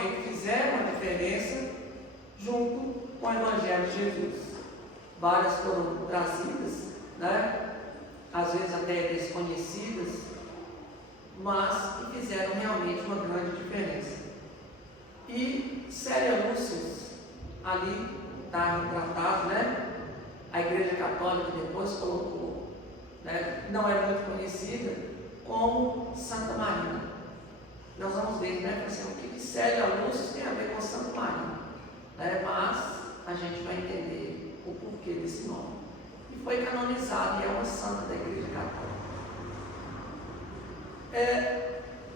realmente fizeram a diferença junto com o Evangelho de Jesus. Várias foram trazidas, né? Às vezes até desconhecidas, mas que fizeram realmente uma grande diferença. E Célia Lúcia, ali está retratado, né? A Igreja Católica depois colocou, né? Não é muito conhecida, como Santa Marina. Nós vamos ver, né? Assim, o que Célia Lúcia tem a ver com Santa Marina, né? Mas a gente vai entender o porquê desse nome. E foi canonizada e é uma santa da Igreja Católica.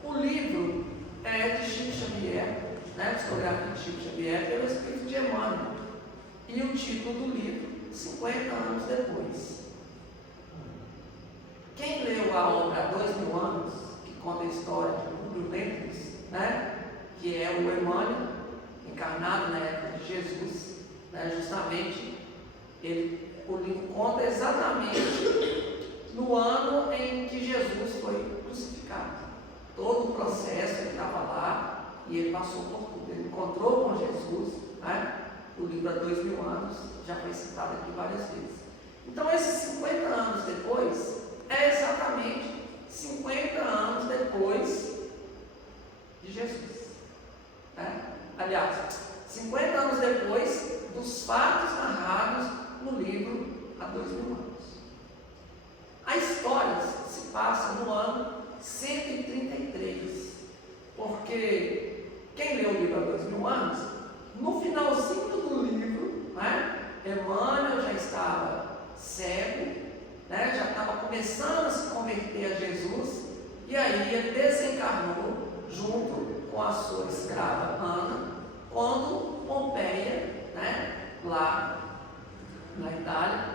O livro é de Chico Xavier, né? Psicografia de Chico Xavier, pelo Espírito de Emmanuel. E o título do livro, 50 anos depois. Quem leu a obra há 2000 anos, que conta a história de Publio Lentulus, né? Que é o Emmanuel, encarnado na época de Jesus, né? Justamente, o livro conta exatamente no ano em que Jesus foi crucificado. Todo o processo, ele estava lá e ele passou por tudo. Ele encontrou com Jesus, né? O livro há 2000 anos, já foi citado aqui várias vezes. Então, esses 50 anos depois, é exatamente 50 anos depois de Jesus. Né? Aliás, 50 anos depois dos fatos narrados no livro há 2000 anos. A história se passa no ano 133, porque quem leu o livro há 2000 anos, no finalzinho do livro, né, Emmanuel já estava cego, né, já estava começando a se converter a Jesus, e aí ele desencarnou junto com a sua escrava Ana, quando Pompeia, né, lá na Itália,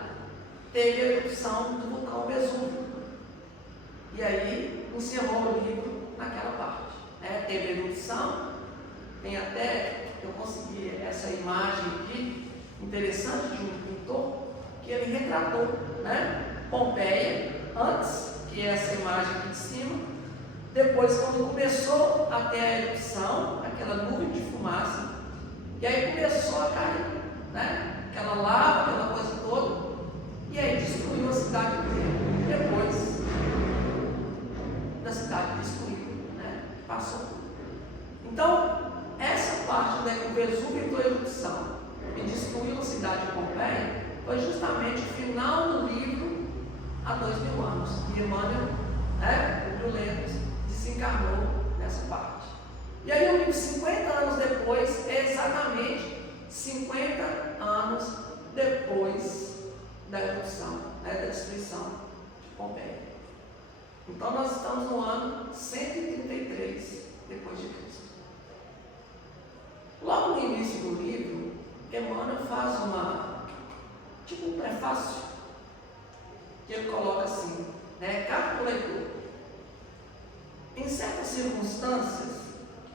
teve a erupção do vulcão Vesúvio. E aí encerrou o livro naquela parte. Né? Teve a erupção, tem até, eu consegui essa imagem aqui, interessante, de um pintor, que ele retratou, né? Pompeia, antes, que é essa imagem aqui de cima, depois quando começou a ter a erupção, aquela nuvem de fumaça, e aí começou a cair, né? Aquela lava, aquela coisa toda, e aí destruiu a cidade inteira. Depois da cidade destruída, né? Passou. Então, essa parte da que o Vesúvio entrou em erupção e destruiu a cidade de Pompeia foi justamente o final do livro há 2000 anos. E Emmanuel, né, Publio Lentulus, desencarnou nessa parte. E aí o livro 50 anos depois é exatamente 50 anos depois da erupção, né, da destruição de Pompeia. Então nós estamos no ano 133 depois de Cristo. Logo no início do livro, Emmanuel faz um prefácio, que ele coloca assim, né, carta ao leitor. Em certas circunstâncias,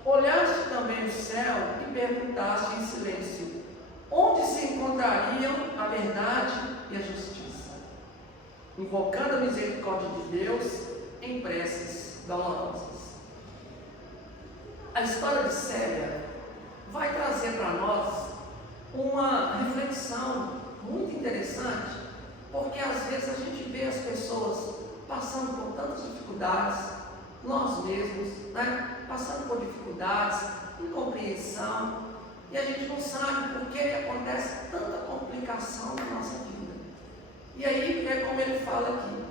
olhaste também o céu e perguntaste em silêncio, onde se encontrariam a verdade e a justiça, invocando a misericórdia de Deus em preces dolorosas. A história de Célia vai trazer para nós uma reflexão muito interessante, porque às vezes a gente vê as pessoas passando por tantas dificuldades, nós mesmos, né, passando por dificuldades, incompreensão, e a gente não sabe por que acontece tanta complicação na nossa vida. E aí é como ele fala aqui,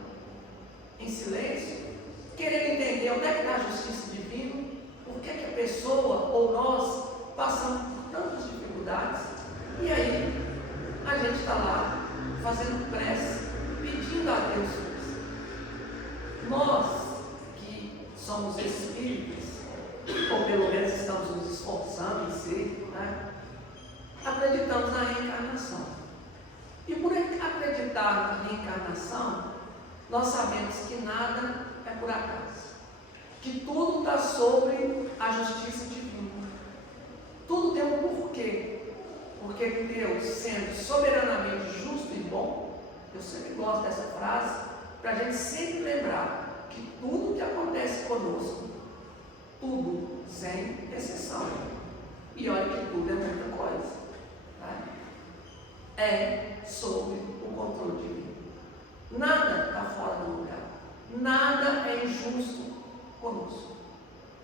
em silêncio, querendo entender onde é que está a justiça divina, por que a pessoa ou nós passamos por tantas dificuldades, e aí a gente está lá fazendo prece, pedindo a Deus. Nós que somos espíritos, ou pelo menos estamos nos esforçando em ser, né, acreditamos na reencarnação. E por acreditar na reencarnação, nós sabemos que nada é por acaso, que tudo está sobre a justiça divina. Tudo tem um porquê. Porque Deus, sendo soberanamente justo e bom, eu sempre gosto dessa frase, para a gente sempre lembrar que tudo que acontece conosco, tudo, sem exceção, é sob o controle divino. Nada está fora do lugar. Nada é injusto conosco.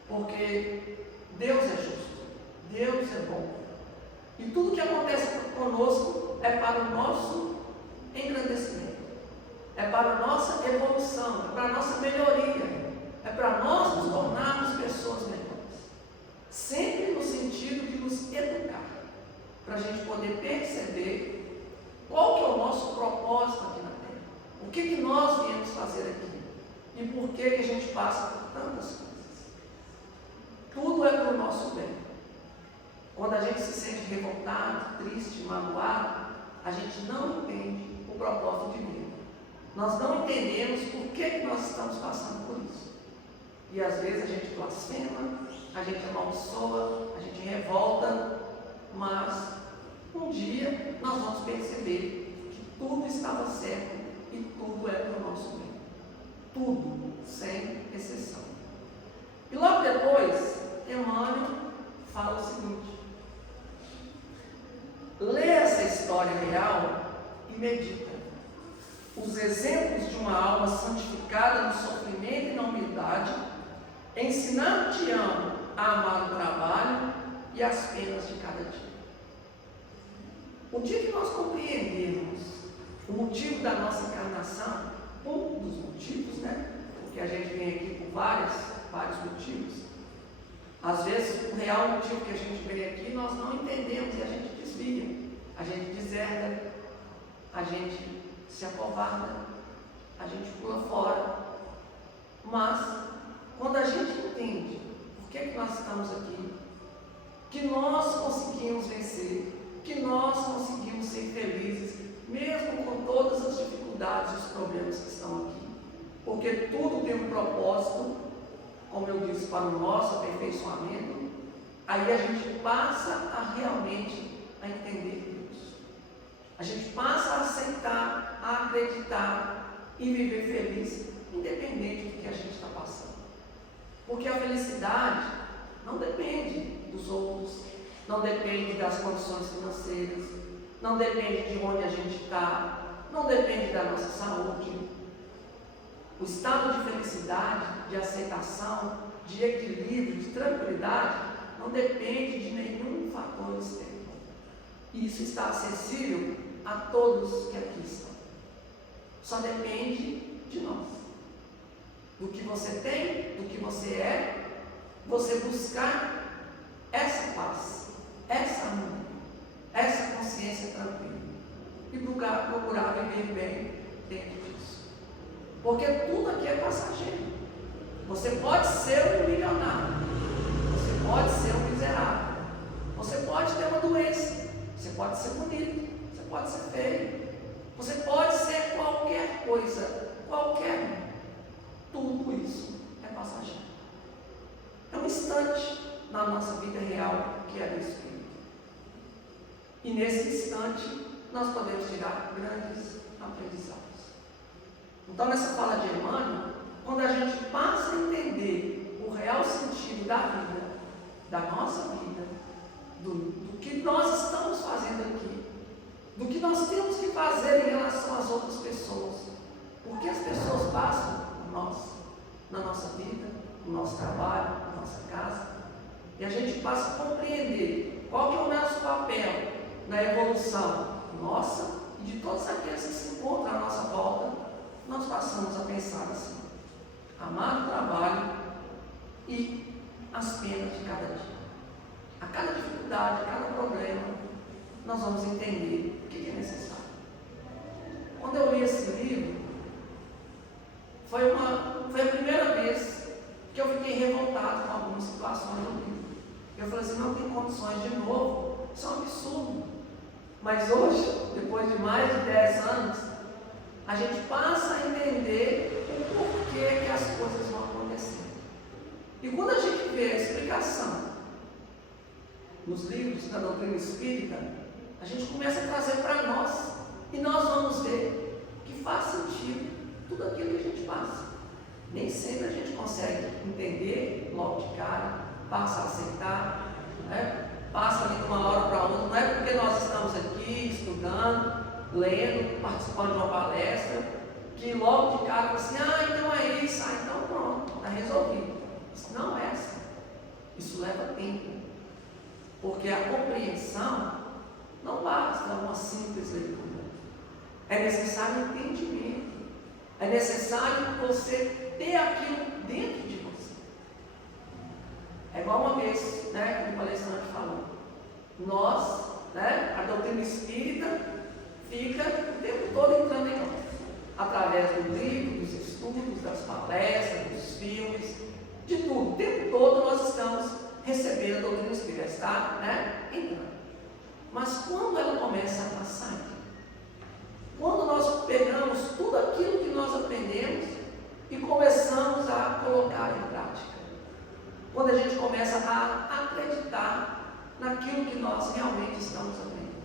Porque Deus é justo. Deus é bom. E tudo que acontece conosco é para o nosso engrandecimento. É para a nossa evolução. É para a nossa melhoria. É para nós nos tornarmos pessoas melhores. Sempre no sentido de nos educar. Para a gente poder perceber qual que é o nosso propósito aqui na Terra. O que nós viemos fazer aqui. E por que a gente passa por tantas coisas. Tudo é para o nosso bem. Quando a gente se sente revoltado, triste, magoado, a gente não entende o propósito divino. Nós não entendemos por que nós estamos passando por isso. E às vezes a gente blasfema, a gente amaldiçoa, a gente revolta, mas um dia nós vamos perceber que tudo estava certo e tudo é para o nosso bem. Tudo, sem exceção. E logo depois, Emmanuel fala o seguinte: lê essa história real e medita. Os exemplos de uma alma santificada no sofrimento e na humildade, ensinando-te-ão a amar o trabalho e as penas de cada dia. O dia que nós compreendermos o motivo da nossa encarnação, um dos motivos, né? Porque a gente vem aqui por vários motivos. Às vezes, o real motivo que a gente vem aqui, nós não entendemos e a gente desvia, a gente deserta, a gente se acovarda, a gente pula fora. Mas, quando a gente entende por que nós estamos aqui, que nós conseguimos vencer, que nós conseguimos ser felizes, mesmo com todas as dificuldades e os problemas que estão aqui, porque tudo tem um propósito, como eu disse, para o nosso aperfeiçoamento, aí a gente passa a realmente a entender Deus. A gente passa a aceitar, a acreditar e viver feliz, independente do que a gente está passando. Porque a felicidade não depende dos outros, não depende das condições financeiras, não depende de onde a gente está, não depende da nossa saúde. O estado de felicidade, de aceitação, de equilíbrio, de tranquilidade, não depende de nenhum fator externo. E isso está acessível a todos que aqui estão. Só depende de nós. Do que você tem, do que você é, você buscar essa paz, essa harmonia, essa consciência tranquila. E procurar viver bem dentro disso. Porque tudo aqui é passageiro. Você pode ser um milionário, você pode ser um miserável, você pode ter uma doença, você pode ser bonito, você pode ser feio, você pode ser qualquer coisa, qualquer um. Tudo isso é passageiro. É um instante na nossa vida real que é do Espírito. E nesse instante nós podemos tirar grandes aprendizados. Então, nessa fala de Emmanuel, quando a gente passa a entender o real sentido da vida, da nossa vida, do que nós estamos fazendo aqui, do que nós temos que fazer em relação às outras pessoas, porque as pessoas passam por nós, na nossa vida, no nosso trabalho, na nossa casa, e a gente passa a compreender qual que é o nosso papel na evolução nossa e de todos aqueles que se encontram à nossa volta. Nós passamos a pensar assim: amar o trabalho e as penas de cada dia. A cada dificuldade, a cada problema, nós vamos entender o que é necessário. Quando eu li esse livro, foi a primeira vez que eu fiquei revoltado com algumas situações do livro. Eu falei assim: não tem condições de novo, isso é um absurdo. Mas hoje, depois de mais de 10 anos, a gente passa a entender o porquê que as coisas vão acontecer. E quando a gente vê a explicação nos livros da doutrina espírita, a gente começa a trazer para nós. E nós vamos ver que faz sentido tudo aquilo que a gente passa. Nem sempre a gente consegue entender logo de cara, passa a aceitar, né? Passa ali de uma hora para outra. Não é porque nós estamos aqui estudando lendo, participando de uma palestra, que logo de cara fala assim, então é isso, então pronto, está resolvido. Isso não é assim. Isso leva tempo. Porque a compreensão não basta uma simples leitura. É necessário entendimento. É necessário você ter aquilo dentro de você. É igual uma vez, né, que o palestrante falou. Nós, né, a doutrina espírita fica o tempo todo entrando em nós. Através do livro, dos estudos, das palestras, dos filmes, de tudo. O tempo todo nós estamos recebendo a doutrina espírita. Está, né, entrando. Mas quando ela começa a sair, quando nós pegamos tudo aquilo que nós aprendemos e começamos a colocar em prática, quando a gente começa a acreditar naquilo que nós realmente estamos aprendendo,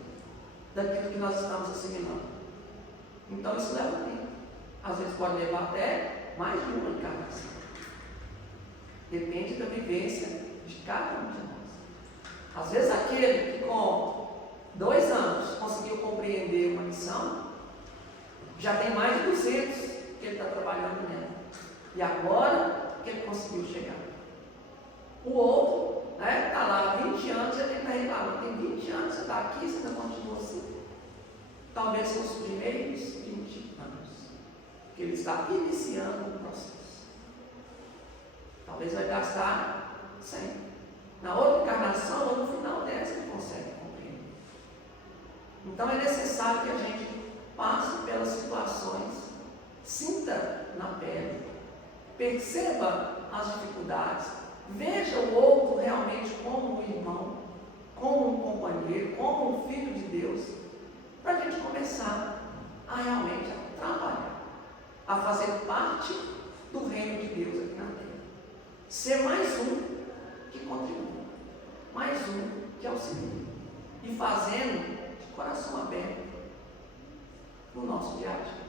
daquilo que nós estamos assimilando. Então isso leva tempo. Às vezes pode levar até mais de uma encarnação. Depende da vivência de cada um de nós. Às vezes aquele que com 2 anos conseguiu compreender uma lição, já tem mais de 200 que ele está trabalhando nela. E agora que ele conseguiu chegar. O outro está lá há 20 anos e ele está reclamando. Tem 20 anos, você está aqui, você ainda continua assim. Talvez são os primeiros 20 anos que ele está iniciando o processo. Talvez vai gastar 100. Na outra encarnação ou no final dessa ele consegue compreender. Então é necessário que a gente passe pelas situações, sinta na pele, perceba as dificuldades, veja o outro realmente como um irmão, como um companheiro, como um filho de Deus, para a gente começar a realmente trabalhar, a fazer parte do reino de Deus aqui na terra. Ser mais um que contribui, mais um que auxilia, e fazendo de coração aberto no nosso dia a dia.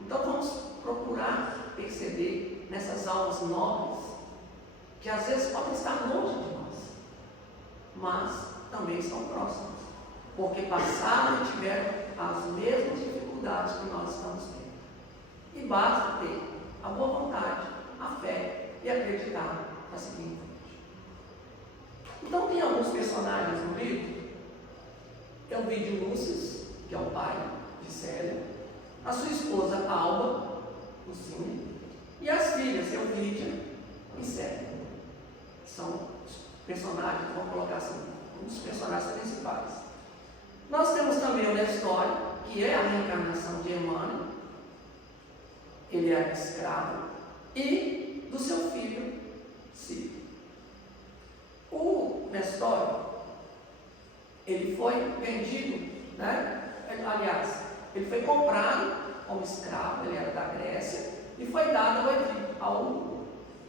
Então vamos procurar perceber nessas almas nobres, que às vezes podem estar longe de nós, mas também estão próximas, porque passaram e tiveram as mesmas dificuldades que nós estamos tendo. E basta ter a boa vontade, a fé e acreditar na seguinte. Então tem alguns personagens no livro. Eu vi de Lúcio, que é o pai de Célia, a sua esposa Alba, Lucinha, e as filhas Elvídia e Célia. São os personagens, vamos colocar assim, um dos personagens principais. Nós temos também o Nestório, que é a reencarnação de Emmanuel. Ele é escravo, e do seu filho Ciro. O Nestório, ele foi vendido, né? Aliás, ele foi comprado como escravo, ele era da Grécia, e foi dado ao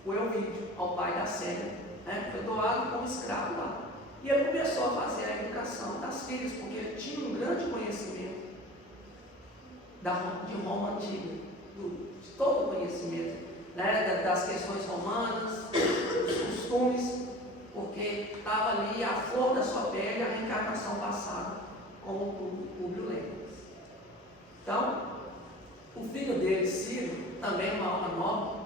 Elvídio, ao pai da Célia, né? Foi doado como escravo lá. E ele começou a fazer a educação das filhas, porque ele tinha um grande conhecimento de Roma antiga, de todo o conhecimento, né? Das questões romanas, dos costumes, porque estava ali a flor da sua pele, a reencarnação passada, como o Públio Lentulus. Então, o filho dele, Ciro, também uma alma nobre,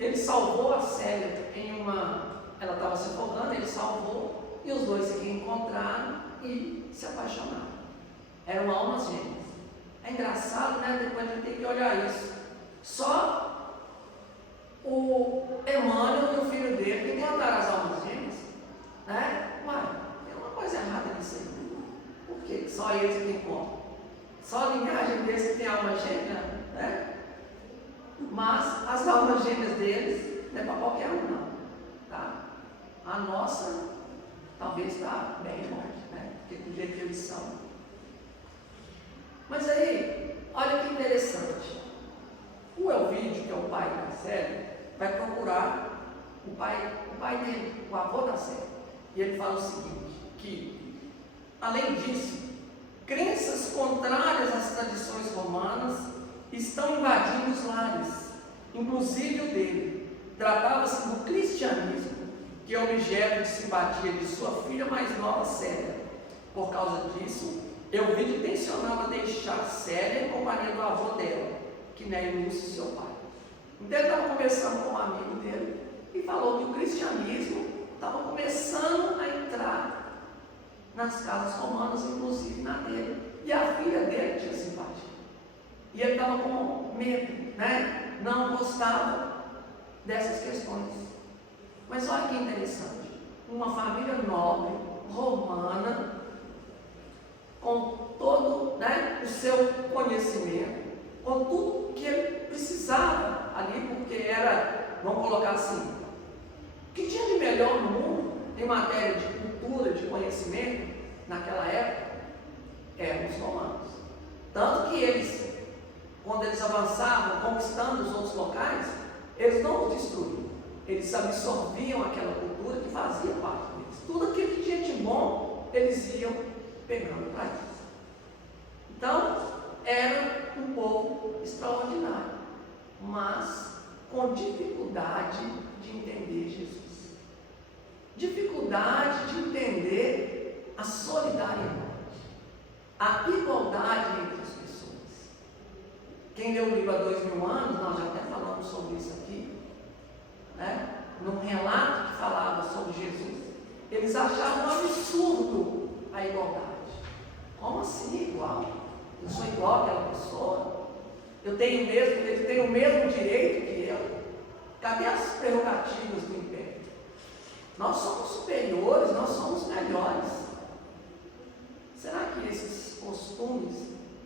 ele salvou a Célia em uma... Ela estava se afogando, ele salvou, e os dois se reencontraram e se apaixonaram. Eram almas gêmeas. É engraçado, né? Depois a gente tem que olhar isso. Só o Emmanuel e o filho dele que encontraram as almas gêmeas, né? Uai, tem uma coisa errada nisso aí. Por que só eles que encontram? Só a linhagem deles que tem alma gêmea, né? Mas as almas gêmeas deles não é para qualquer um, não. Tá? A nossa talvez está bem longe, né? Porque do jeito que eles são. Mas aí, olha que interessante. O Elvídio, que é o pai da Célia, vai procurar o pai dele, o avô da Célia. E ele fala o seguinte, que, além disso, crenças contrárias às tradições romanas estão invadindo os lares, inclusive o dele. Tratava-se do cristianismo, que é objeto de simpatia de sua filha mais nova, Célia. Por causa disso, eu vi intencionava deixar Célia em companhia do avô dela, que nem Lúcio, seu pai. Então ele estava conversando com um amigo dele e falou que o cristianismo estava começando a entrar nas casas romanas, inclusive na dele. E a filha dele tinha simpatia. E ele estava com medo, né? Não gostava dessas questões. Mas olha que interessante. Uma família nobre, romana, com todo, né, o seu conhecimento, com tudo que ele precisava ali, porque era, vamos colocar assim, o que tinha de melhor no mundo, em matéria de cultura, de conhecimento, naquela época, eram os romanos. Tanto que eles, quando eles avançavam, conquistando os outros locais, eles não os destruíam, eles absorviam aquela cultura que fazia parte deles. Tudo aquilo que tinha de bom, eles iam pegando para eles. Então, era um povo extraordinário, mas com dificuldade de entender Jesus. Dificuldade de entender a solidariedade, a igualdade entre as pessoas. Quem leu o livro há 2000 anos, nós já até falamos sobre isso aqui, né? Num relato que falava sobre Jesus, eles achavam um absurdo a igualdade. Como assim igual? Eu sou igual àquela pessoa? Eu tenho mesmo, ele tem o mesmo direito que eu? Cadê as prerrogativas do império? Nós somos superiores, nós somos melhores. Será que esses costumes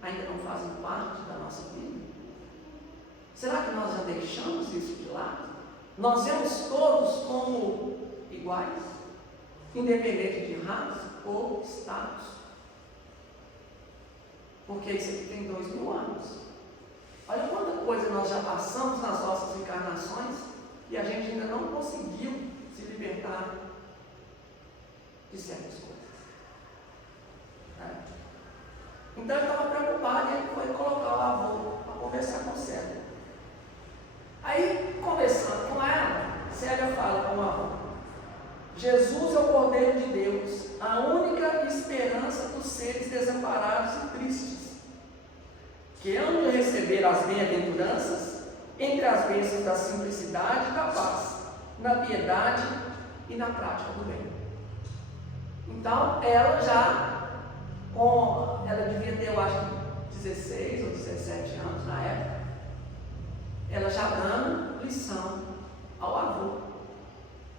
ainda não fazem parte da nossa vida? Será que nós já deixamos isso de lado? Nós vemos todos como iguais, independente de raça ou status. Porque isso aqui tem 2000 anos. Olha quanta coisa nós já passamos nas nossas encarnações e a gente ainda não conseguiu se libertar de certas coisas. Né? Então ele estava preocupado e ele foi colocar o avô para conversar com Célia. Aí, conversando com ela, Célia fala com o avô: Jesus é o Cordeiro de Deus, a única esperança dos seres desamparados e tristes, que hão de receber as bem-aventuranças entre as bênçãos da simplicidade e da paz, na piedade e na prática do bem. Então, ela já, ela devia ter, eu acho, 16 ou 17 anos na época, ela já dando lição ao avô,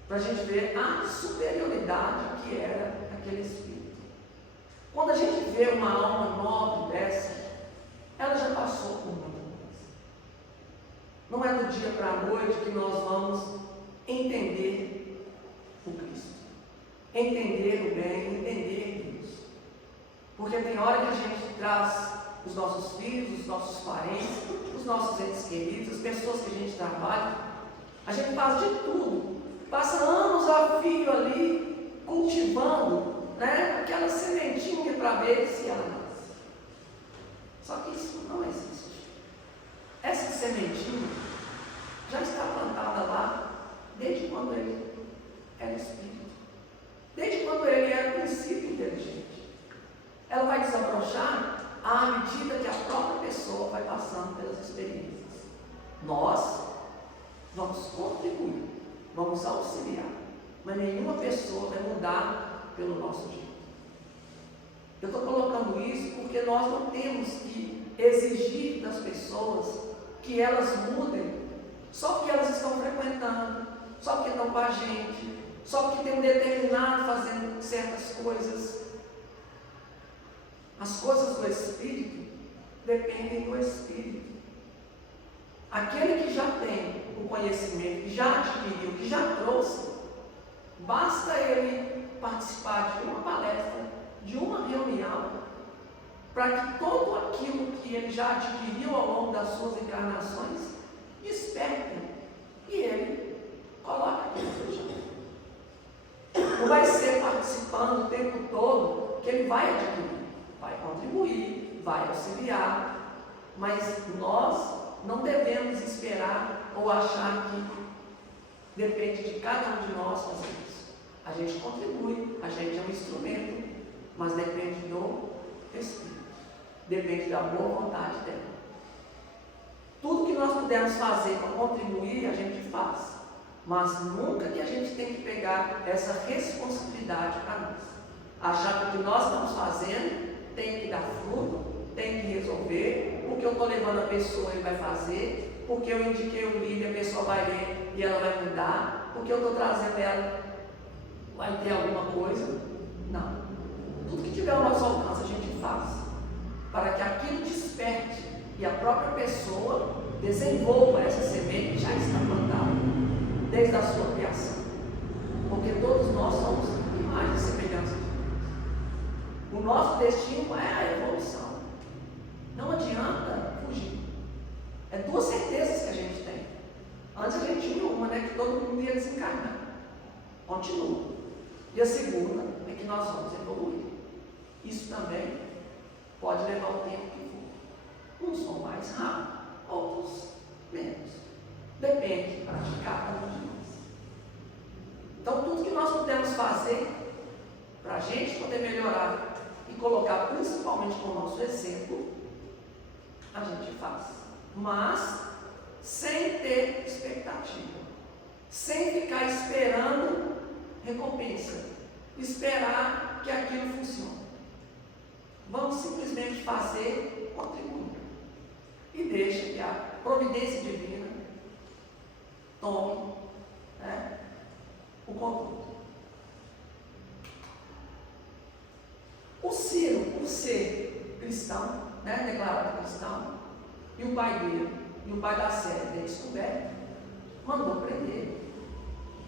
para a gente ver a superioridade que era aquele espírito. Quando a gente vê uma alma nobre dessa, ela já passou por muita coisa. Não é do dia para a noite que nós vamos entender o Cristo, entender o bem, entender Deus. Porque tem hora que a gente traz os nossos filhos, os nossos parentes, os nossos entes queridos, as pessoas que a gente trabalha, a gente faz de tudo. Passa anos a fio ali, cultivando, né, aquela sementinha para ver se ela nasce. Só que isso não existe. Essa sementinha já está plantada lá desde quando ele era espírito, desde quando ele era princípio inteligente. Ela vai desabrochar à medida que a própria pessoa vai passando pelas experiências. Nós vamos contribuir, vamos auxiliar, mas nenhuma pessoa vai mudar pelo nosso jeito. Eu estou colocando isso porque nós não temos que exigir das pessoas que elas mudem só porque elas estão frequentando, só porque estão com a gente, só porque tem um determinado fazendo certas coisas. As coisas do Espírito dependem do Espírito. Aquele que já tem o conhecimento, que já adquiriu, que já trouxe, basta ele participar de uma palestra, de uma reunião, para que todo aquilo que ele já adquiriu ao longo das suas encarnações desperte e ele coloca aquilo no chão. Não vai ser participando o tempo todo que ele vai adquirir, vai contribuir, vai auxiliar, mas nós não devemos esperar ou achar que depende de cada um de nós fazer isso. A gente contribui, a gente é um instrumento, mas depende do Espírito, depende da boa vontade dela. Tudo que nós pudermos fazer para contribuir, a gente faz, mas nunca que a gente tem que pegar essa responsabilidade para nós, achar que o que nós estamos fazendo tem que dar fruto, tem que resolver, porque eu estou levando a pessoa, ele vai fazer, porque eu indiquei o líder, a pessoa vai ler e ela vai mudar, porque eu estou trazendo ela, vai ter alguma coisa. Não. Tudo que tiver ao nosso alcance a gente faz, para que aquilo desperte e a própria pessoa desenvolva essa semente que já está plantada, desde a sua criação. Porque todos nós somos imagem e semelhança de Deus. O nosso destino é a evolução. Não adianta fugir. É duas certezas que a gente tem. Antes a gente tinha uma, né? Que todo mundo ia desencarnar. Continua. E a segunda é que nós vamos evoluir. Isso também pode levar o tempo que for. Uns vão mais rápido, outros menos. Depende de cada um de nós. Então tudo que nós podemos fazer para a gente poder melhorar e colocar principalmente com o nosso exemplo, a gente faz. Mas sem ter expectativa. Sem ficar esperando recompensa. Esperar que aquilo funcione. Vamos simplesmente fazer, contribuir. E deixa que a providência divina tome, né, o controle. O Ciro, por ser cristão, né, declarado cristão, e o pai dele, e o pai da Célia ter descoberto, mandou prender.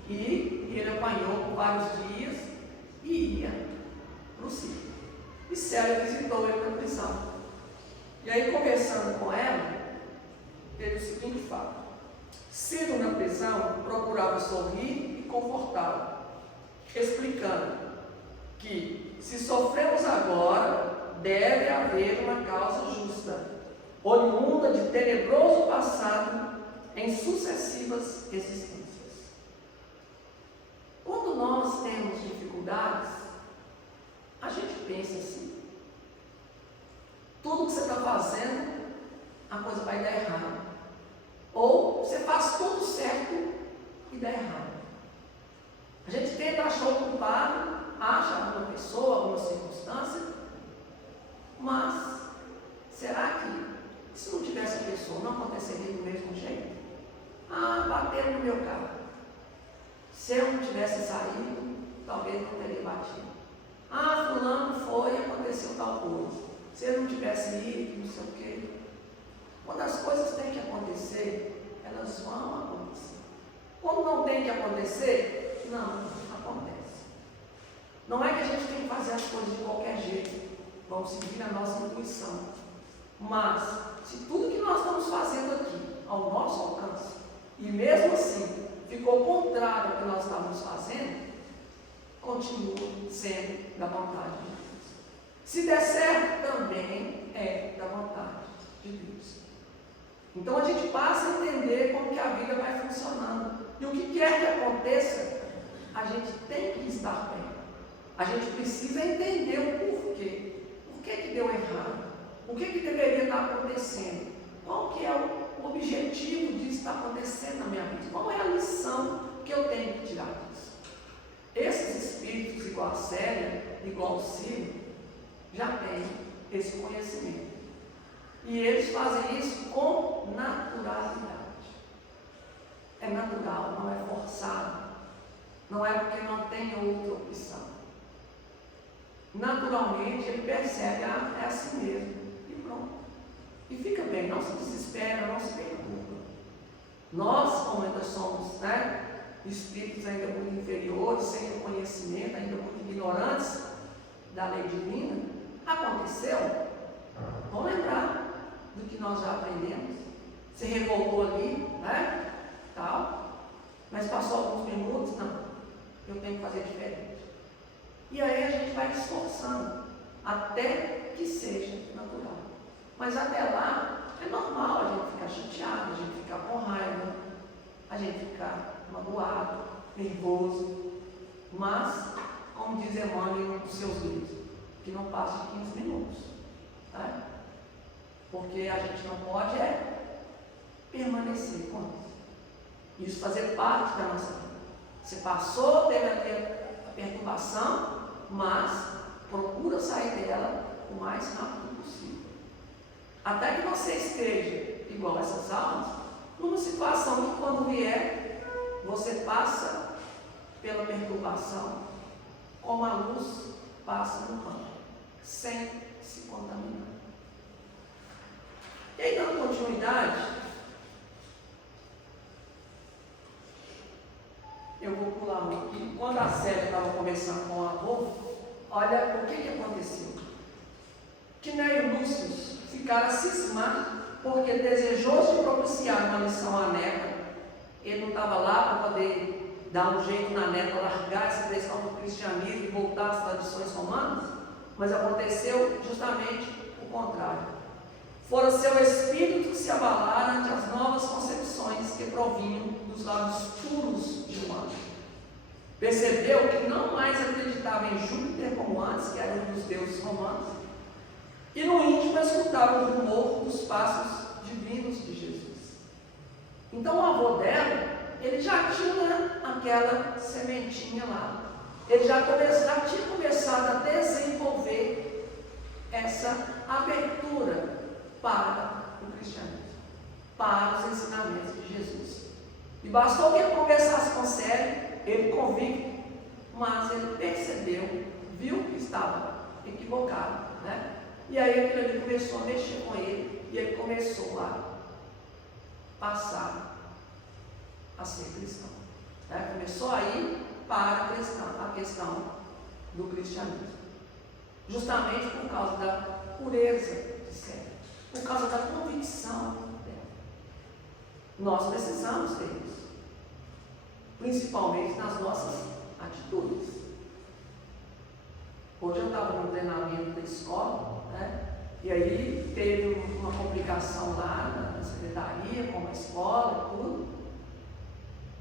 E ele apanhou por vários dias e ia para o Ciro. E Célia visitou ele na prisão. E aí, conversando com ela, teve o seguinte fato: Ciro na prisão procurava sorrir e confortá-la, explicando que se sofremos agora, deve haver uma causa justa, oriunda de tenebroso passado em sucessivas existências. Quando nós temos dificuldades, a gente pensa assim: tudo que você está fazendo, a coisa vai dar errado. Ou você faz tudo certo e dá errado. A gente tenta achar o culpado, acha alguma pessoa, alguma circunstância, mas será que se não tivesse a pessoa, não aconteceria do mesmo jeito? Ah, bateram no meu carro. Se eu não tivesse saído, talvez não teria batido. Ah, fulano foi e aconteceu tal coisa. Se eu não tivesse ido, não sei o quê. Quando as coisas têm que acontecer, elas vão acontecer. Quando não tem que acontecer, não acontece. Não é que a gente tem que fazer as coisas de qualquer jeito. Vamos seguir a nossa intuição. Mas, se tudo que nós estamos fazendo aqui, ao nosso alcance, e mesmo assim, ficou contrário ao que nós estávamos fazendo, continua sendo da vontade de Deus. Se der certo, também é da vontade de Deus. Então a gente passa a entender como que a vida vai funcionando. E o que quer que aconteça, a gente tem que estar bem. A gente precisa entender o porquê. Por que deu errado? O que deveria estar acontecendo? Qual que é o objetivo disso estar acontecendo na minha vida? Qual é a lição que eu tenho que tirar disso? Esses espíritos, igual a Célia, igual o Ciro, já têm esse conhecimento. E eles fazem isso com naturalidade. É natural, não é forçado. Não é porque não tem outra opção. Naturalmente ele percebe, é assim mesmo. E pronto. E fica bem, não se desespera, não se preocupa. Nós, como ainda somos, né, espíritos ainda muito inferiores, sem conhecimento, ainda muito ignorantes da lei divina, aconteceu, vamos lembrar do que nós já aprendemos. Se revoltou ali, né, tal, mas passou alguns minutos, não, eu tenho que fazer diferente. E aí a gente vai esforçando até que seja natural. Mas até lá é normal a gente ficar chateado, a gente ficar com raiva, a gente ficar magoado, nervoso. Mas, como diz Emmanuel em um dos seus livros, que não passe de 15 minutos. Né? Porque a gente não pode permanecer com isso. Isso fazer parte da nossa vida. Você passou, teve a perturbação, mas procura sair dela o mais rápido possível. Até que você esteja, igual essas almas, numa situação que quando vier, você passa pela perturbação, como a luz passa no campo, sem se contaminar. E aí, dando continuidade, eu vou pular um aqui. Quando a Célia estava conversando com o avô, olha o que aconteceu. Que Neio Lúcio ficara cismado, porque desejoso de propiciar uma lição à Neca. Ele não estava lá para poder dar um jeito na Neca, largar essa questão do cristianismo e voltar às tradições romanas, mas aconteceu justamente o contrário. Fora seu espírito que se abalara ante as novas concepções que provinham dos lábios puros de um anjo. Percebeu que não mais acreditava em Júpiter como antes, que era um dos deuses romanos, e no íntimo escutava o rumor dos passos divinos de Jesus. Então o avô dela, ele já tinha aquela sementinha lá, ele já tinha começado a desenvolver essa abertura para o cristianismo, para os ensinamentos de Jesus. E bastou que ele conversasse com Célia, ele convicto, mas ele percebeu, viu que estava equivocado, né? E aí aquilo ali começou a mexer com ele, e ele começou a passar a ser cristão, né? Começou a ir para a questão do cristianismo, justamente por causa da pureza de Célia, por causa da convicção dela. Nós precisamos ter isso, principalmente nas nossas atitudes. Hoje eu estava no treinamento da escola, né? E aí teve uma complicação lá na secretaria, com a escola e tudo.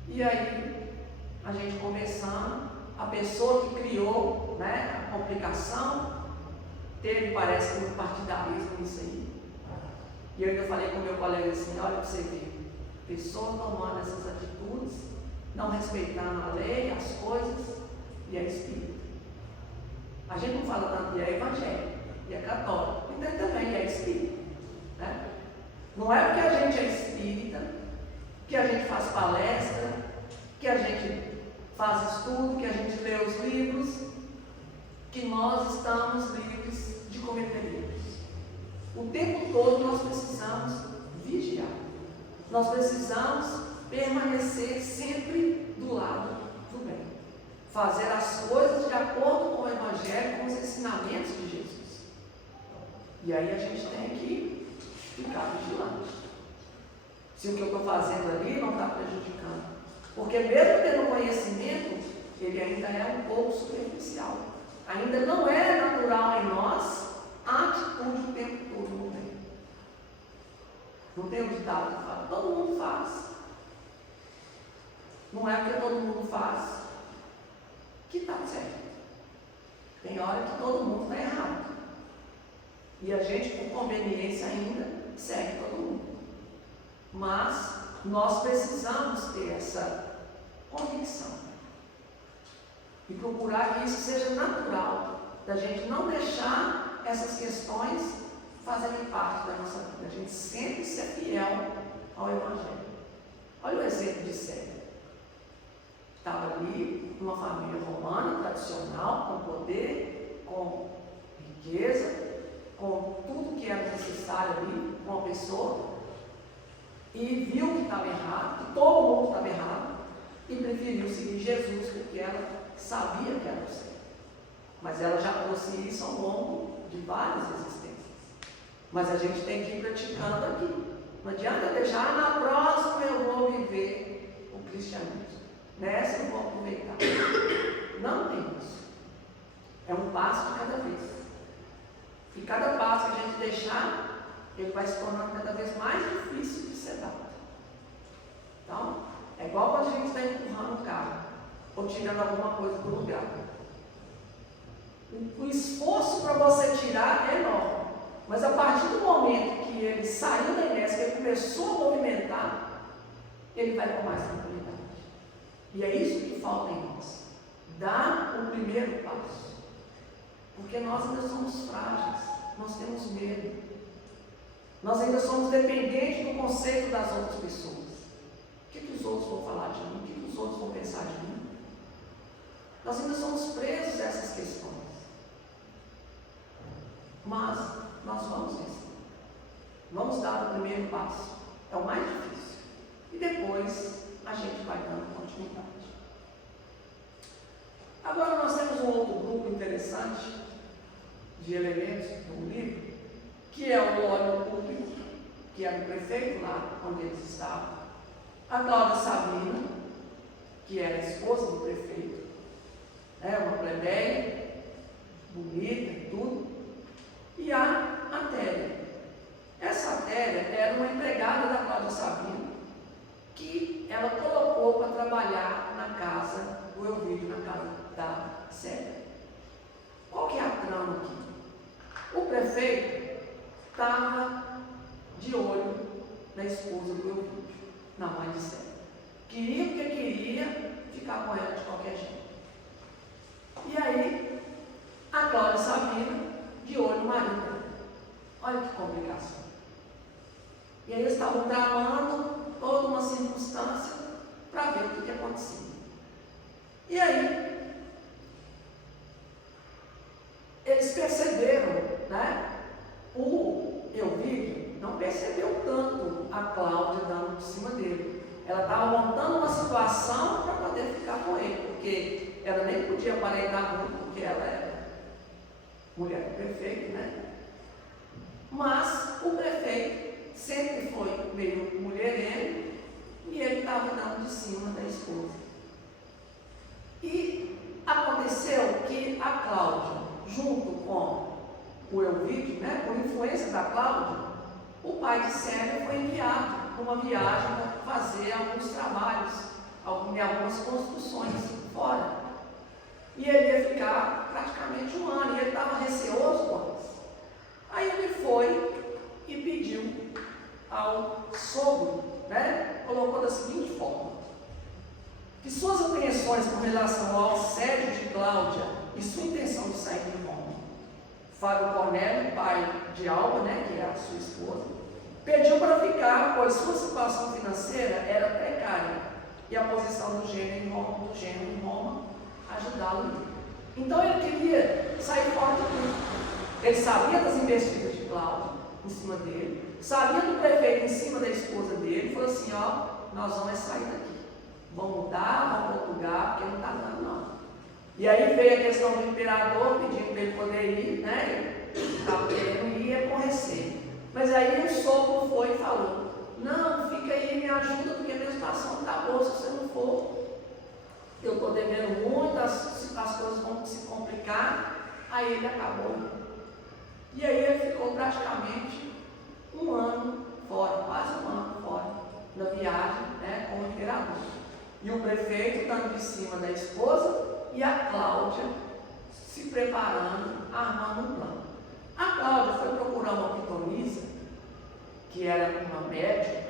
E aí a gente conversando, a pessoa que criou, né, a complicação, teve, parece que um partidarismo nisso aí. E eu falei com o meu colega assim, olha para você ver, pessoa tomando essas atitudes, não respeitando a lei, as coisas, e é espírita. A gente não fala tanto que é evangélico, e é católico, então também é espírita, né? Não é porque a gente é espírita, que a gente faz palestra, que a gente faz estudo, que a gente lê os livros, que nós estamos livres de cometer erros. O tempo todo nós precisamos vigiar, nós precisamos permanecer sempre do lado do bem, fazer as coisas de acordo com o Evangelho, com os ensinamentos de Jesus. E aí a gente tem que ficar vigilante. Se o que eu estou fazendo ali não está prejudicando, porque mesmo tendo conhecimento, ele ainda é um pouco superficial, ainda não é natural em nós a atitude o tempo todo. Não tem um ditado que fala, todo mundo faz. Não é porque todo mundo faz que está certo. Tem hora que todo mundo está errado. E a gente, por conveniência ainda, segue todo mundo. Mas nós precisamos ter essa convicção e procurar que isso seja natural, da gente não deixar essas questões fazerem parte da nossa vida, a gente sempre ser fiel ao Evangelho. Olha o exemplo de Célia. Estava ali, numa família romana, tradicional, com poder, com riqueza, com tudo que era necessário ali, com a pessoa, e viu que estava errado, que todo mundo estava errado, e preferiu seguir Jesus, porque ela sabia que era o certo. Mas ela já trouxe isso ao longo de várias existências. Mas a gente tem que ir praticando aqui. Não adianta deixar, na próxima eu vou viver o cristianismo. Nessa eu vou aproveitar. Não tem isso. É um passo de cada vez. E cada passo que a gente deixar, ele vai se tornando cada vez mais difícil de ser dado. Então, é igual quando a gente está empurrando o carro, ou tirando alguma coisa do lugar. O esforço para você tirar, é enorme. Mas a partir do momento que ele saiu da inércia, que ele começou a movimentar, ele vai com mais tranquilidade. E é isso que falta em nós. Dar o primeiro passo. Porque nós ainda somos frágeis, nós temos medo. Nós ainda somos dependentes do conceito das outras pessoas. O que os outros vão falar de mim? O que os outros vão pensar de mim? Nós ainda somos presos a essas questões. Mas nós vamos vencer. Vamos dar o primeiro passo. É o mais difícil. E depois a gente vai dando continuidade. Agora nós temos um outro grupo interessante de elementos do livro, que é o óleo público, que era o prefeito lá onde eles estavam, a Cláudia Sabina, que era a esposa do prefeito, uma plebeia, bonita e tudo, e a Atéria. Essa Atéria era uma empregada da Cláudia Sabina, que ela colocou para trabalhar na casa do Elvídio, na casa da Célia. Qual que é a trama aqui? O prefeito estava de olho na esposa do Elvídio, na mãe de Célia. Queria porque queria ficar com ela de qualquer jeito. E aí, a Cláudia Sabina, de olho no marido dela. Olha que complicação. E aí eles estavam tramando toda uma circunstância para ver o que acontecia. E aí, eles perceberam, o Elvídio não percebeu tanto a Cláudia dando por cima dele. Ela estava montando uma situação para poder ficar com ele, porque ela nem podia aparentar muito, porque ela era mulher do prefeito, Mas o prefeito sempre foi meio mulherengo e ele estava dando de cima da esposa. E aconteceu que a Cláudia, junto com o Elvídio, por influência da Cláudia, o pai de Célia foi enviado uma viagem para fazer alguns trabalhos, algumas construções fora. E ele ia ficar praticamente um ano, e ele estava receoso com isso. Aí ele foi e pediu ao sogro, colocou da seguinte forma: que suas apreensões com relação ao assédio de Cláudia e sua intenção de sair de Roma, Fábio Cornélio, pai de Alba, que é a sua esposa, pediu para ficar, pois sua situação financeira era precária e a posição do gênero em Roma ajudá-lo. Então ele queria sair fora de tudo. Ele sabia das investidas de Cláudia em cima dele, sabia do prefeito em cima da esposa dele, e falou assim: nós vamos sair daqui, vamos mudar, vamos para outro lugar, porque não está dando não. E aí veio a questão do imperador pedindo para ele poder ir, ele estava querendo ir e aborrecer. Mas aí o sogro foi e falou: não, fica aí, me ajuda, porque a minha situação não está boa, se você não for, eu estou devendo muito, as coisas vão se complicar. Aí ele acabou. E aí ele ficou praticamente um ano fora, quase um ano fora, na viagem com o imperador. E o prefeito estando de cima da esposa e a Cláudia se preparando, armando um plano. A Cláudia foi procurar uma pitonisa, que era uma médica,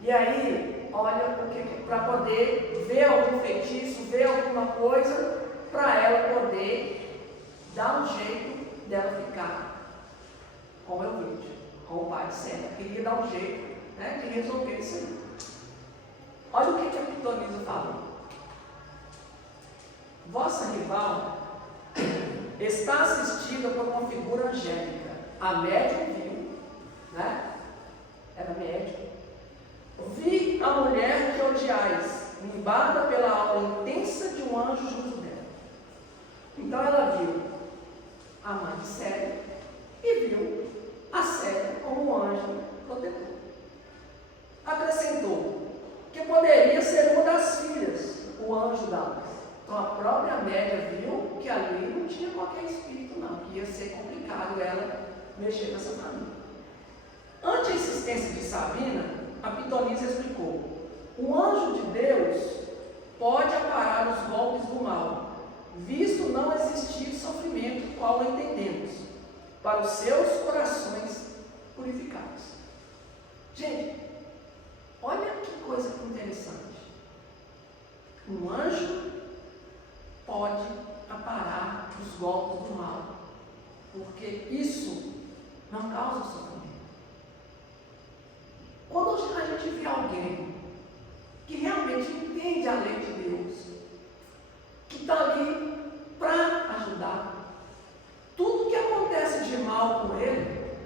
e aí, olha, para poder ver algum feitiço, ver alguma coisa, para ela poder dar um jeito dela ficar com o Elvídio, com o pai de Célia. Queria dar um jeito de resolver isso aí. Olha o que a pitonisa falou: vossa rival está assistida por uma figura angélica. A médium viu, era médium. Vi a mulher que odiais, limbada pela aura intensa de um anjo junto dela. Então ela viu a mãe de Célia e viu a Célia como um anjo protetor. Acrescentou que poderia ser uma das filhas, o anjo da luz. Então a própria média viu que ali não tinha qualquer espírito não, que ia ser complicado ela mexer nessa família. Ante a insistência de Sabina, a pitonisa explicou: o anjo de Deus pode aparar os golpes do mal, visto não existir sofrimento qual entendemos. para os seus corações purificados. Gente, olha que coisa interessante. Um anjo pode aparar os golpes do mal, porque isso não causa sofrimento. Quando a gente vê alguém que realmente entende a lei de Deus, que está ali para ajudar, tudo que acontece de mal com ele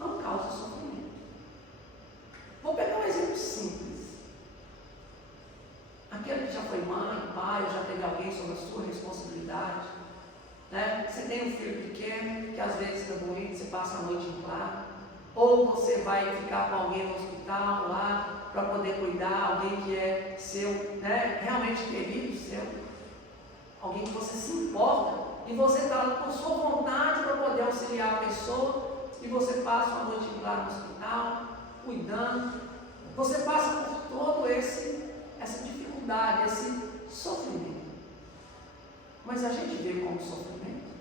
não causa sofrimento. Vou pegar um exemplo simples. Aquele que já foi mãe, pai, já teve alguém sob a sua responsabilidade, né? Você tem um filho pequeno que às vezes está doente, você passa a noite em claro, ou você vai ficar com alguém no hospital lá para poder cuidar, alguém que é seu, né? Realmente querido seu, alguém que você se importa, e você está com sua vontade para poder auxiliar a pessoa, e você passa uma noite em claro no hospital, cuidando, você passa por todo essa dificuldade, esse sofrimento. Mas a gente vê como sofrimento?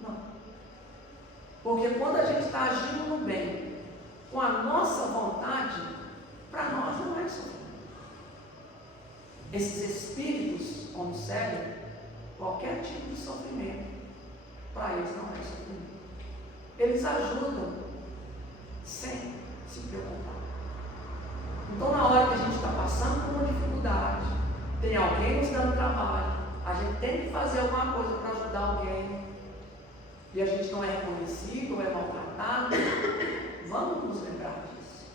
Não. Porque quando a gente está agindo no bem, com a nossa vontade, para nós não é sofrimento. Esses espíritos, como seguem, qualquer tipo de sofrimento, para eles não é sofrimento. Eles ajudam sem se preocupar. Então, na hora que a gente está passando por uma dificuldade, tem alguém nos dando trabalho, a gente tem que fazer alguma coisa para ajudar alguém, e a gente não é reconhecido ou é maltratado, vamos nos lembrar disso.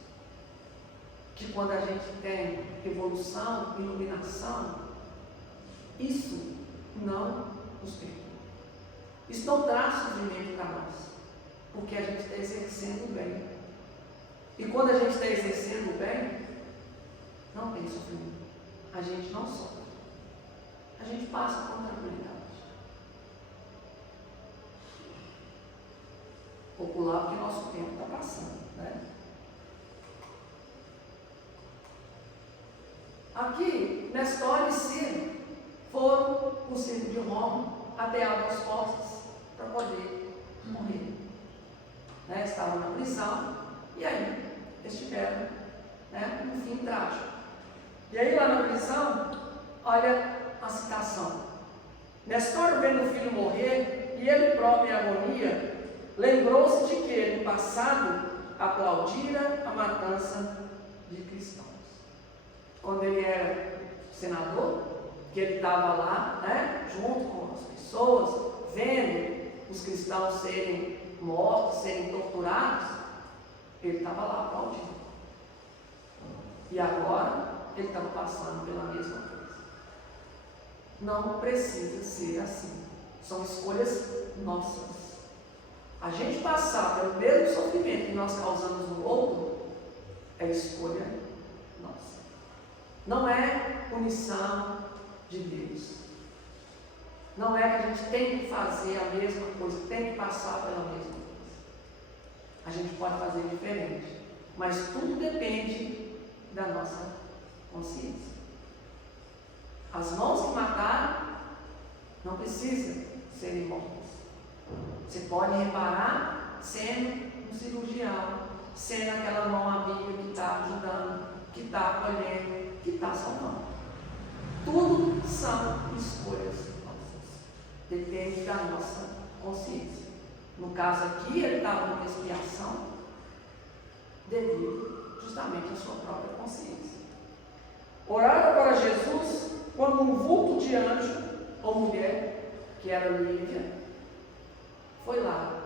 Que quando a gente tem evolução, iluminação, isso não nos perturba. Isso não traz sofrimento para nós, porque a gente está exercendo o bem. E quando a gente está exercendo o bem, não tem sofrimento. A gente não sofre. A gente passa com tranquilidade. Vou pular porque nosso tempo está passando, né? Aqui, Nestor e Ciro foram o circo de Roma até Águas Postas para poder morrer. Né? Estavam na prisão e aí eles tiveram, né, um fim trágico. E aí lá na prisão, olha a citação. Nestor, vendo o filho morrer e ele próprio em agonia, lembrou-se de que no passado aplaudira a matança de cristãos. Quando ele era senador, que ele estava lá, né, junto com as pessoas, vendo os cristãos serem mortos, serem torturados, ele estava lá aplaudindo. E agora ele estava passando pela mesma coisa. Não precisa ser assim. São escolhas nossas. A gente passar pelo mesmo sofrimento que nós causamos no outro é escolha nossa. Não é punição de Deus. Não é que a gente tem que fazer a mesma coisa, tem que passar pela mesma coisa. A gente pode fazer diferente, mas tudo depende da nossa consciência. As mãos que mataram não precisam serem mortas. Você pode reparar sendo um cirurgião, sendo aquela mão amiga que está ajudando, que está acolhendo, que está salvando. Tudo são escolhas nossas. Depende da nossa consciência. No caso aqui, ele estava numa expiação devido justamente à sua própria consciência. Oraram para Jesus quando um vulto de anjo ou mulher, que era Lívia, foi lá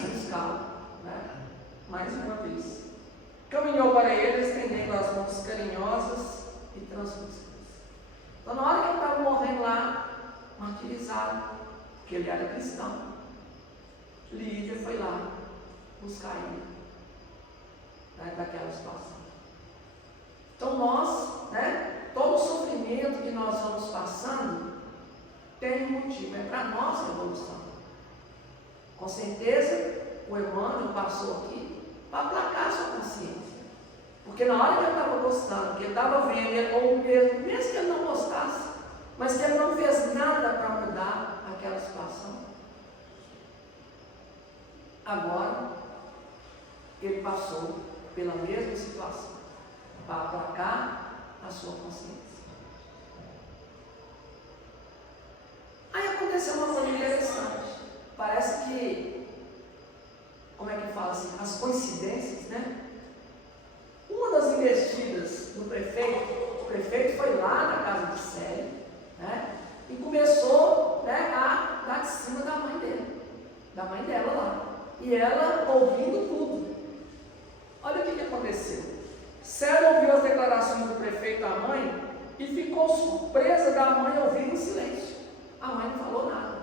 buscá-lo, né? Mais uma vez. Caminhou para ele, estendendo as mãos carinhosas e translúcidas. Então, na hora que ele estava morrendo lá, martirizado, porque ele era cristão, Lívia foi lá buscar ele, né, daquela situação. Então nós, né, todo o sofrimento que nós vamos passando tem um motivo, é para a nossa evolução. Com certeza o Emmanuel passou aqui para aplacar a sua consciência. Porque na hora que ele estava gostando, que ele estava vendo, ou mesmo que ele não gostasse, mas que ele não fez nada para mudar aquela situação, passou pela mesma situação, para aplacar a sua consciência. Aí aconteceu uma coisa interessante. Parece que, como é que fala assim, as coincidências, né? Uma das investidas do prefeito, o prefeito foi lá na casa de Célia, né? E começou, né, a dar de cima da mãe dele, da mãe dela lá. E ela ouvindo tudo. Olha o que aconteceu. Célia ouviu as declarações do prefeito à mãe e ficou surpresa da mãe ouvir em silêncio. A mãe não falou nada.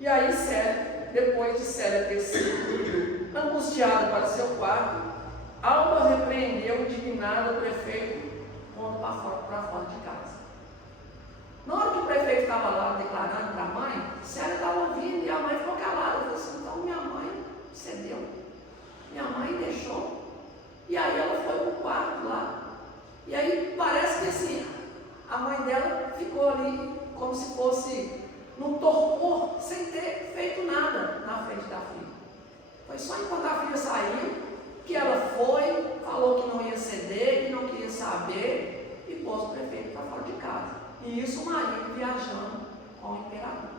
E aí Célia, depois de Célia ter sido angustiada para seu quarto, Alba repreendeu indignada o prefeito pondo para fora de casa. Na hora que o prefeito estava lá declarando para a mãe, Célia estava ouvindo e a mãe ficou calada. Ela falou assim: então minha mãe cedeu, minha mãe deixou. E aí ela foi para o quarto lá. E aí parece que assim, a mãe dela ficou ali como se fosse num torpor, sem ter feito nada na frente da filha. Foi só enquanto a filha saiu que ela foi, falou que não ia ceder, que não queria saber e pôs o prefeito para fora de casa. E isso o marido viajando com o imperador.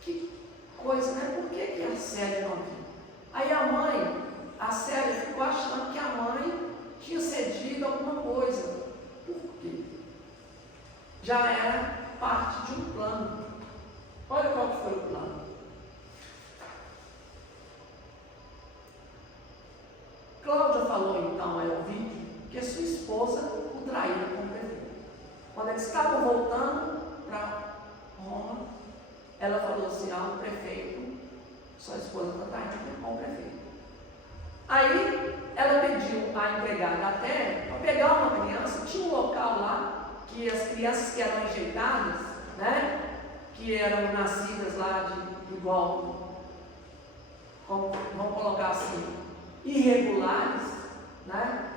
Que coisa, né? Por que a Célia não viu? Aí a Célia ficou achando que a mãe tinha cedido alguma coisa. Por quê? Já era parte de um plano. Olha qual que foi o plano. Cláudia falou então a Elvide que a sua esposa o traía com o prefeito. Quando eles estavam voltando para Roma, ela falou assim: o prefeito, sua esposa está traindo com o prefeito. Aí ela pediu à empregada até para pegar uma criança. Tinha um local lá que as crianças que eram enjeitadas, né, que eram nascidas lá de igual, vamos colocar assim, irregulares, né?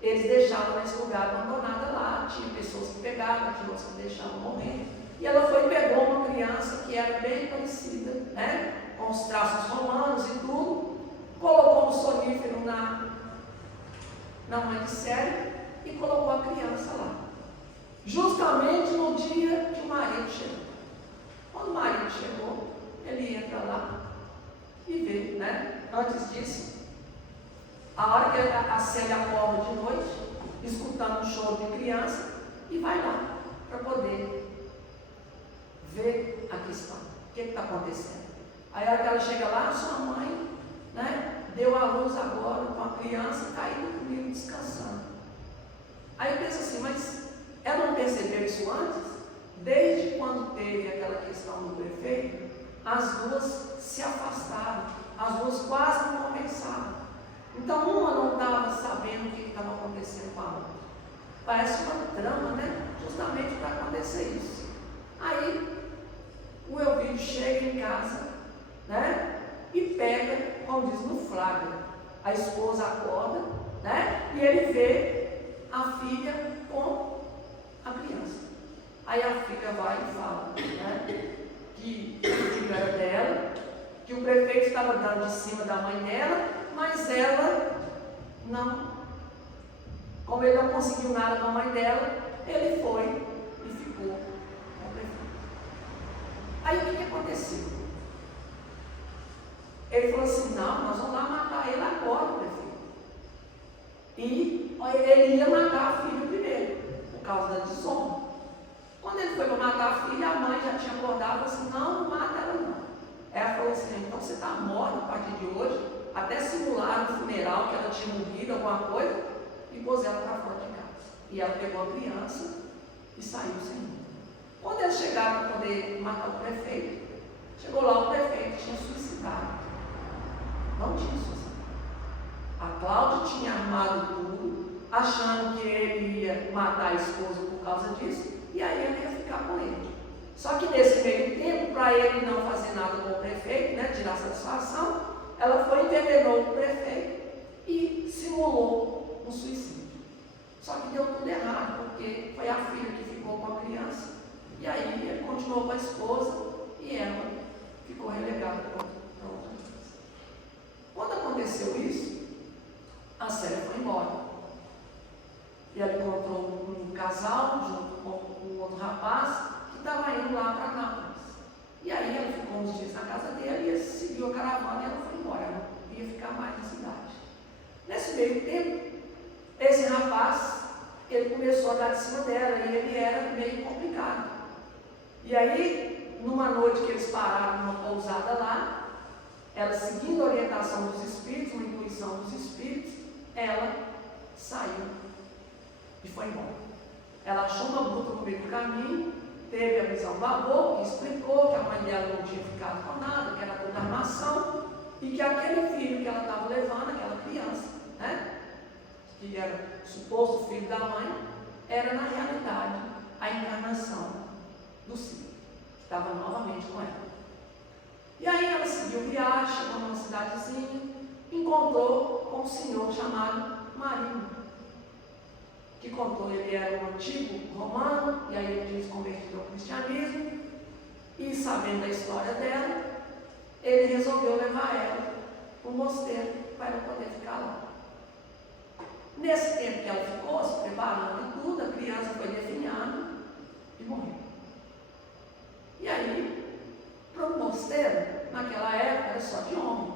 Eles deixavam nesse lugar abandonada lá. Tinha pessoas que pegavam, tinha outras que deixavam morrer. E ela foi e pegou uma criança que era bem parecida, né, com os traços romanos e tudo, colocou um sonífero na mãe de Célia e colocou a criança lá. Justamente no dia que o marido chegou. Quando o marido chegou, ele entra lá e vê, né? Antes disso, a hora que a Célia acorda de noite, escutando um choro de criança, e vai lá para poder ver a questão. O que está acontecendo? Aí a hora que ela chega lá, sua mãe, né, deu à luz agora com a criança caindo comigo, descansando. Aí pensa assim, mas ela não percebeu isso antes? Desde quando teve aquela questão do prefeito, as duas se afastaram, as duas quase não conversavam. Então uma não estava sabendo o que estava acontecendo com a outra. Parece uma trama, né? Justamente para acontecer isso. Aí o Elvídio chega em casa, né? E pega, como diz, no flagra. A esposa acorda, né? E ele vê a filha com a criança. Aí a filha vai e fala, né, que o filho era dela, que o prefeito estava dando de cima da mãe dela, mas ela não. Como ele não conseguiu nada com a mãe dela, ele foi e ficou com o prefeito. Aí o que aconteceu? Ele falou assim: não, nós vamos lá matar ele agora, prefeito. E ele ia matar a filha primeiro, por causa da desonra. Quando ele foi para matar a filha, a mãe já tinha acordado e falou assim: não, não mata ela não. Ela falou assim: então você está morta a partir de hoje. Até simularam no funeral que ela tinha morrido, alguma coisa, e pôs ela para fora de casa. E ela pegou a criança e saiu sem mim. Quando eles chegaram para poder matar o prefeito, chegou lá, o prefeito tinha suicidado. Não tinha suicidado. A Cláudia tinha armado tudo, achando que ele ia matar a esposa por causa disso, e aí ele ia ficar com ele. Só que nesse meio tempo, para ele não fazer nada com o prefeito, né, tirar satisfação, ela foi e envenenou o prefeito e simulou um suicídio. Só que deu tudo errado, porque foi a filha que ficou com a criança, e aí ele continuou com a esposa e ela ficou relegada para outra coisa. Quando aconteceu isso, a Célia foi embora. E ela encontrou um casal junto com um outro rapaz que estava indo lá para Nápoles. E aí ela ficou uns dias na casa dele e ele seguiu a caravana e ela foi embora. Ela não ia ficar mais na cidade. Nesse meio tempo, esse rapaz, ele começou a dar de cima dela e ele era meio complicado. E aí, numa noite que eles pararam numa pousada lá, ela seguindo a orientação dos espíritos, uma intuição dos espíritos, ela saiu e foi embora. Ela achou uma bruta no meio do caminho, teve a visão do avô, que explicou que a mãe dela não tinha ficado com nada, que era toda armação, e que aquele filho que ela estava levando, aquela criança, né, que era suposto filho da mãe, era na realidade a encarnação do Ciro, que estava novamente com ela. E aí ela seguiu viagem, chegou numa cidadezinha, encontrou com um senhor chamado Marinho, que contou, ele era um antigo romano, e aí ele tinha se convertido ao cristianismo, e sabendo da história dela, ele resolveu levar ela para um mosteiro para ela poder ficar lá. Nesse tempo que ela ficou se preparando e tudo, a criança foi definhada e morreu. E aí, para o mosteiro, naquela época era só de homem.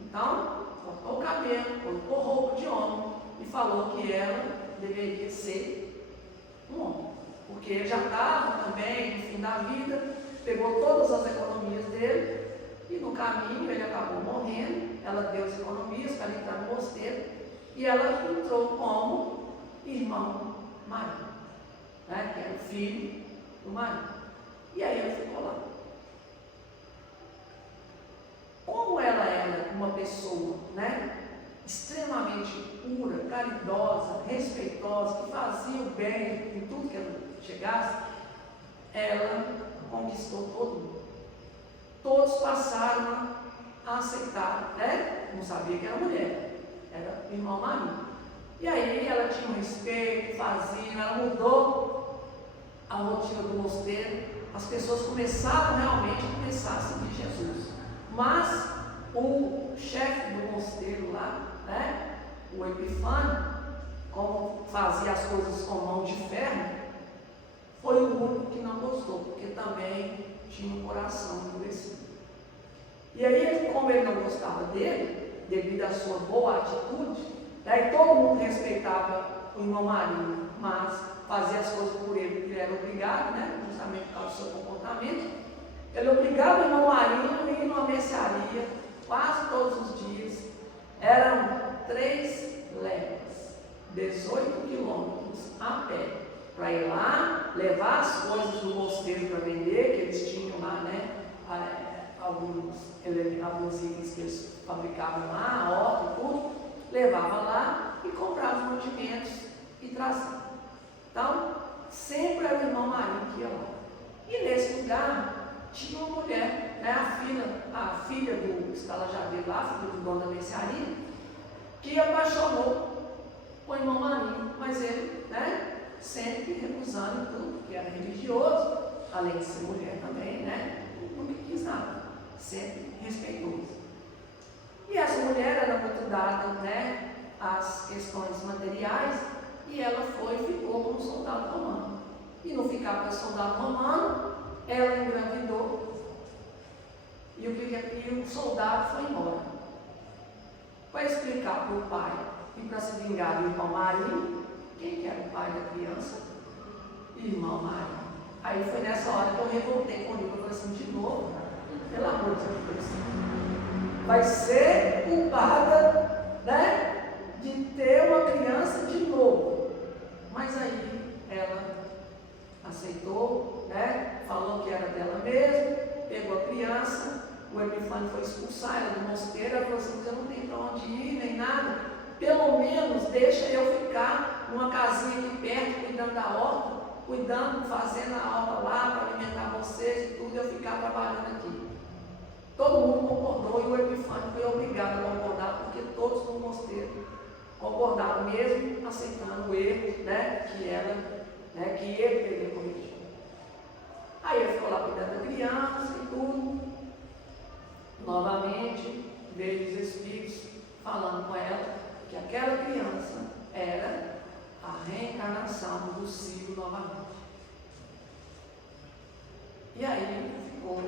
Então, cortou o cabelo, colocou roupa de homem e falou que ela deveria ser um homem, porque ele já estava também no fim da vida, pegou todas as economias dele e no caminho ele acabou morrendo. Ela deu as economias para entrar no mosteiro e ela entrou como irmão marido, né, que era o filho do marido. E aí ela ficou lá. Como ela era uma pessoa, né, extremamente pura, caridosa, respeitosa, que fazia o bem em tudo que ela chegasse, ela conquistou todo mundo. Todos passaram a aceitar, né? Não sabia que era mulher, era irmão marido. E aí ela tinha um respeito, fazia, ela mudou a rotina do mosteiro, as pessoas começaram realmente a seguir Jesus. Mas o chefe do mosteiro lá, né, o Epifânio, como fazia as coisas com mão de ferro, foi o único que não gostou, porque também tinha um coração endurecido. E aí, como ele não gostava dele, devido à sua boa atitude, daí todo mundo respeitava o irmão Marinho, mas fazia as coisas por ele, porque ele era obrigado, né, justamente por causa do seu comportamento. Ele obrigava o irmão Marinho a ir numa mercearia quase todos os dias. Eram 3 léguas, 18 quilômetros a pé, para ir lá, levar as coisas do mosteiro para vender, que eles tinham lá, né, alguns itens que eles fabricavam lá, a horta e tudo, levava lá e comprava os mantimentos e trazia. Então, sempre era o irmão Marinho que ia lá. E nesse lugar tinha uma mulher, né, a filha do estalajadeiro lá, filha do dono da mercearia, que apaixonou com o irmão Marinho, mas ele, né, sempre recusando tudo, porque era religioso, além de ser mulher também, né, nunca quis nada, sempre respeitoso. E essa mulher era muito dada, né, às questões materiais, e ela foi e ficou como soldado romano. E no ficar com soldado romano, ela engravidou e o soldado foi embora. Para explicar para o pai e para se vingar do irmão Marinho, quem que era o pai da criança? Irmão Marinho. Aí foi nessa hora que eu revoltei comigo, eu falei assim, de novo, pelo amor de Deus, vai ser culpada, né, de ter uma criança de novo. Mas aí ela aceitou, né, falou que era dela mesmo, pegou a criança, o Epifânio foi expulsar ela do mosteiro, ela falou assim, eu não tenho para onde ir, nem nada, pelo menos deixa eu ficar numa casinha aqui perto, cuidando da horta, cuidando, fazendo a horta lá, para alimentar vocês e tudo, eu ficar trabalhando aqui. Todo mundo concordou e o Epifânio foi obrigado a concordar, porque todos no mosteiro concordaram mesmo, aceitando o erro, né, que ele teria cometido. Aí ele ficou lá cuidando da criança e tudo. Novamente, veio os espíritos falando com ela que aquela criança era a reencarnação do Ciro novamente. E aí ficou,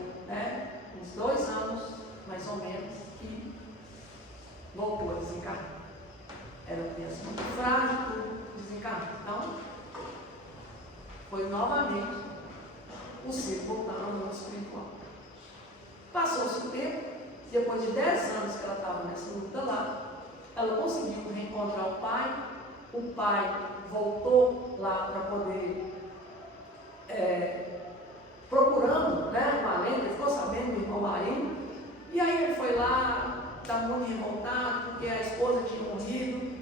uns 2 anos, mais ou menos, e voltou a desencarnar. Era uma criança muito frágil, desencarnou. Então, foi novamente o Ciro voltando ao mundo espiritual. Passou-se o tempo, depois de 10 anos que ela estava nessa luta lá, ela conseguiu reencontrar o pai voltou lá para poder, procurando, uma lenda, ficou sabendo do irmão Marinho, e aí ele foi lá, estava muito revoltado, porque a esposa tinha morrido,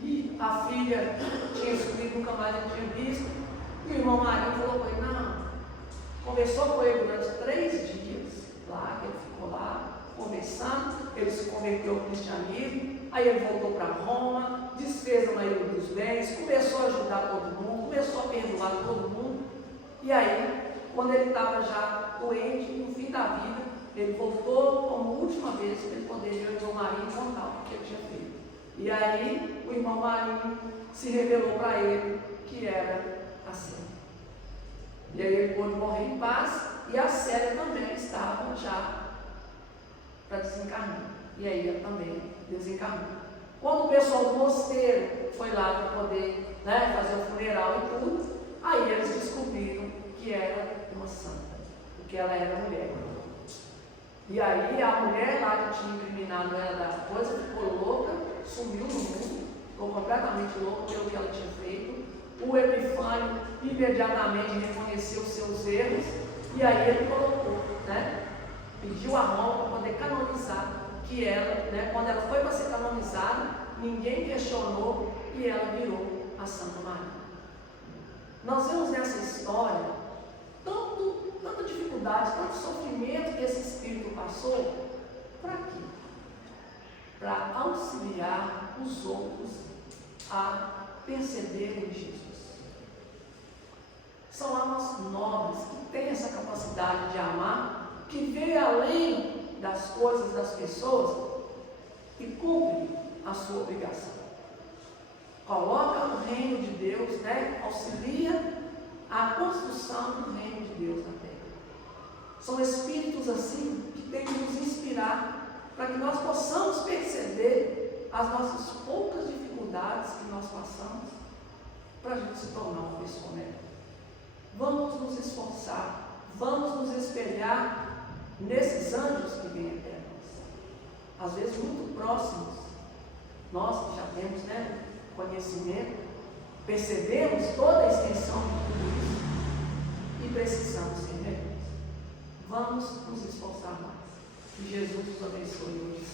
e a filha tinha subido, nunca mais ele tinha visto, e o irmão Marinho falou com ele, não, conversou com ele durante 3 dias, lá, que ele ficou lá, conversando, ele se converteu ao cristianismo, aí ele voltou para Roma, desfez a maioria dos bens, começou a ajudar todo mundo, começou a perdoar todo mundo, e aí, quando ele estava já doente, no fim da vida, ele voltou como última vez para ele poder ver o irmão Marinho e contar o que ele tinha feito. E aí, o irmão Marinho se revelou para ele que era a Célia. E aí ele pôde morrer em paz, e a Célia também estava já para desencarnar. E aí ela também desencarnou. Quando o pessoal do mosteiro foi lá para poder fazer o funeral e tudo, aí eles descobriram que era uma santa, porque ela era mulher. E aí a mulher lá que tinha incriminado ela da coisa ficou louca, sumiu no mundo, ficou completamente louca pelo que ela tinha feito. O Epifânio imediatamente reconheceu os seus erros, e aí ele colocou, pediu a mão para poder canonizar, que ela, quando ela foi para ser canonizada, ninguém questionou e ela virou a Santa Maria. Nós vemos nessa história tanta dificuldade, tanto sofrimento que esse espírito passou. Para quê? Para auxiliar os outros a perceberem Jesus. São almas nobres que têm essa capacidade de amar, que vê além das coisas das pessoas e cumpre a sua obrigação. Coloca o reino de Deus, auxilia a construção do reino de Deus na terra. São espíritos assim que têm que nos inspirar para que nós possamos perceber as nossas poucas dificuldades que nós passamos para a gente se tornar uma pessoa melhor. Vamos nos esforçar, vamos nos espelhar nesses anjos que vêm até nós, às vezes muito próximos. Nós que já temos conhecimento, percebemos toda a extensão de tudo isso e precisamos ser melhores. Vamos nos esforçar mais. Que Jesus nos abençoe hoje.